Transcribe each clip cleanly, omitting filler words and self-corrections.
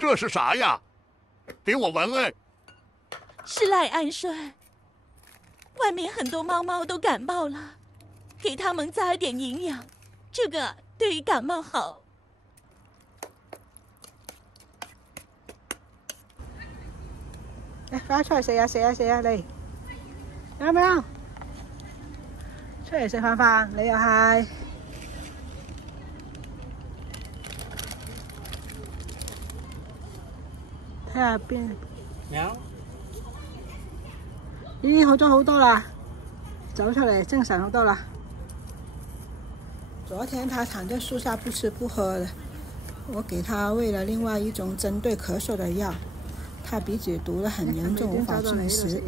这是啥呀？给我闻闻。是赖氨酸。外面很多猫猫都感冒了，给它们加点营养，这个对于感冒好。嚟，快出嚟食啊！食啊！食啊！嚟，有冇有？出嚟食飯飯，你又係。睇下邊。喵。已經好咗好多啦，走出嚟精神好多啦。昨天他躺在树下不吃不喝的，我给他喂了另外一种针对咳嗽的药。他鼻子毒得很严重，无法进食。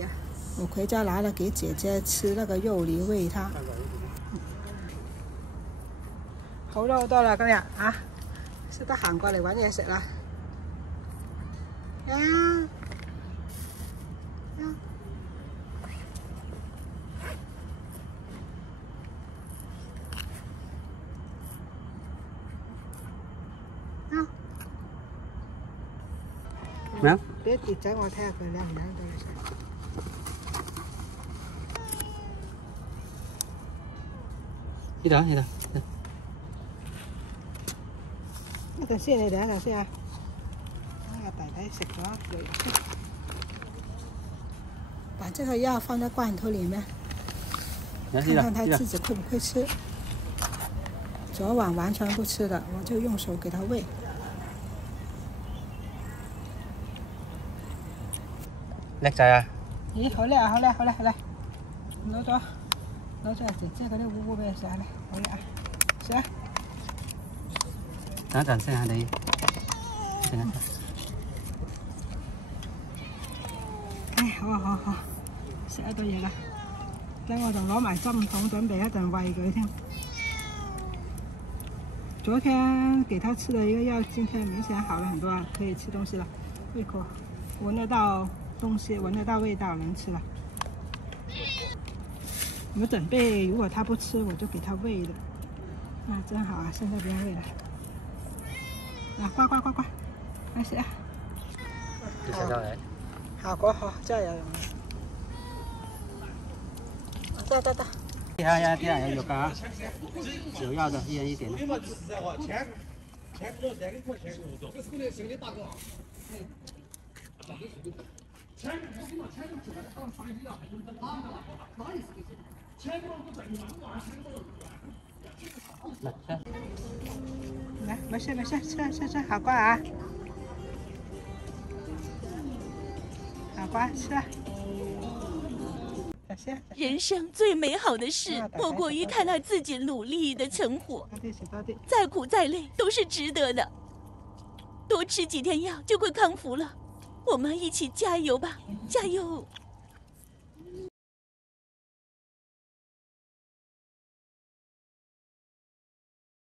我回家拿了给姐姐吃那个柚梨喂她。好咗好多啦，今日啊，識得行過嚟揾嘢食啦。呀呀！喵！俾碟仔我睇下佢靚唔靚到嚟食。呢度呢度。一陣先，你等一陣先啊。阿弟弟食咗嚟，把這個藥放在罐頭裡面，看看他自己會不會吃。昨晚完全不吃的，我就用手給他餵。叻仔啊！咦，好叻啊！好叻，好叻，好叻！攞咗姐姐嗰啲糊糊俾你食下咧，好叻啊！食啊！等一陣先啊，你等一陣。唉，好啊，好啊，好，食得到嘢啦。等我就攞埋針筒，準備一陣餵佢添。昨天給他吃的一個藥，今天明顯好了很多啊，可以吃東西了，胃口聞得到東西，聞得到味道，能吃了。我準備，如果他不吃，我就給他餵的。那真好啊，現在不用餵了。啊，乖乖乖乖，來食啊！你食咗未？效果好，真係有用。得。呀，这样有肉啊，有药的，一人一点。来，没事，吃，好乖啊，好乖，吃啊。人生最美好的事，莫过于看到自己努力的成果。再苦再累都是值得的。多吃几天药就会康复了，我们一起加油吧，加油！